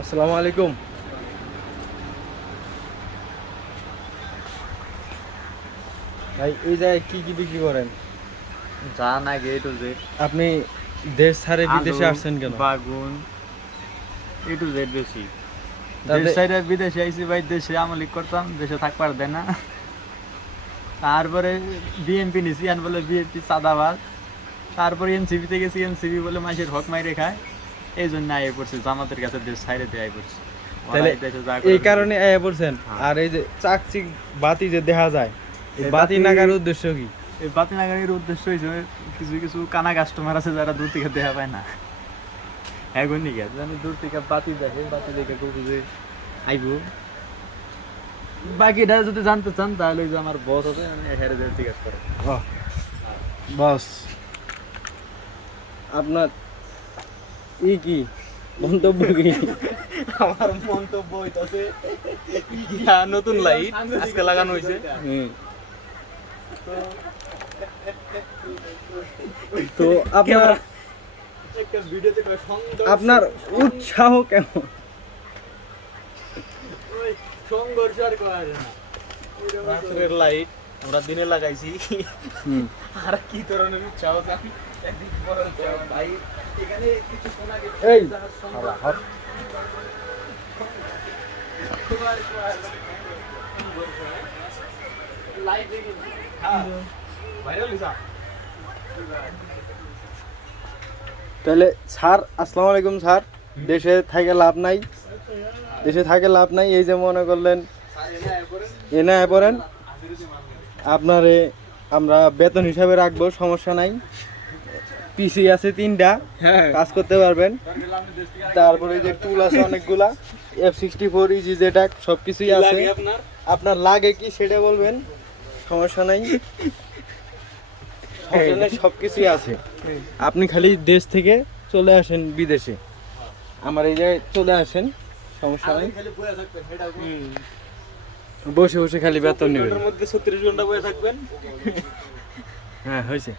আসসালামু আলাইকুম ভাই। এই জায়গায় কি কি বিক্রি করেন? যা না এ টু জেড, আপনি দেশ ছাড়ে বিদেশে আলু, আসছেন কেন? বাগুন, এ টু জেড বেশি। দেশ তাদের সাইডে বিদেশে আইসি ভাই, দেশে আমলিক করতাম, দেশে থাকবার দেয় না। তারপরে বিএনপি নিছি, আন বলে বিএনপি চাঁদাবাজ। তারপরে এনসিপিতে গেছি, এনসিপি বলে মাসের হক মাইরে খায়। এই জন্য আয় পড়ছি জামাতের কাছে, দেশ সাইডে দিয়ে আয় পড়ছি। তাহলে ওরাই দেশে যা এই করে কারণে আয়া পড়ছেন। হ্যাঁ। আর এই যে চাকচিক বাতি যে দেখা যায়, এই এই বাতি বাতি- নাগার উদ্দেশ্য কি? এই বাতি নাগারির উদ্দেশ্য হয়েছে কিছু কিছু কানা কাস্টমার আছে যারা দূর থেকে দেখা পায় না। এখন নি গেছে আমি দূর থেকে বাতি দেখে, বাতি দেখে খুব যে আইব। বাকিটা যদি জানতে চান তাহলে ওই যে আমার বস আছে, আমি হেরে যেয়ে জিজ্ঞেস করে। বস, আপনার কি মন্তব্য কি? আমার মন্তব্য হইতাছে নতুন লাইট আজকে লাগানো হয়েছে। তো আপনার একটা ভিডিওতে কয় সংঘর্ষ, আপনার উৎসাহ কেমন? ওই সংঘর্ষ আর করা যায় না। রাতের লাইট আমরা দিনে লাগাইছি, আর কি ধরনের উৎসাহ জানি একদিন পরে ভাই এখানে কিছু শোনা গেছে এই যারা শালা, হট। লাইট দেখি হ্যাঁ ভাইরাল লিসা। তাহলে স্যার, আসসালামু আলাইকুম স্যার। দেশে থাকে লাভ নাই, দেশে থাকে লাভ নাই। এই যে মনে করলেন এনে পড়েন, আপনারে আমরা বেতন হিসাবে রাখবো, সমস্যা নাই। পিসি আছে 3টা, কাজ করতে পারবেন। তারপরে এই যে টুল আছে অনেকগুলা, F64 ইজি জেটাক সব কিছুই আছে। আপনার আপনার লাগে কি সেটা বলবেন, সমস্যা নাই। সমস্যা নাই, সব কিছুই আছে। আপনি খালি দেশ থেকে চলে আসেন বিদেশে, আমার এই জায়গায় চলে আসেন, সমস্যা নাই। খালি বসে থাকবেন, সেটা বসে বসে খালি বেতন নেবেন। ঘন্টার মধ্যে 36 ঘন্টা বসে থাকবেন। হ্যাঁ, হয়েছে।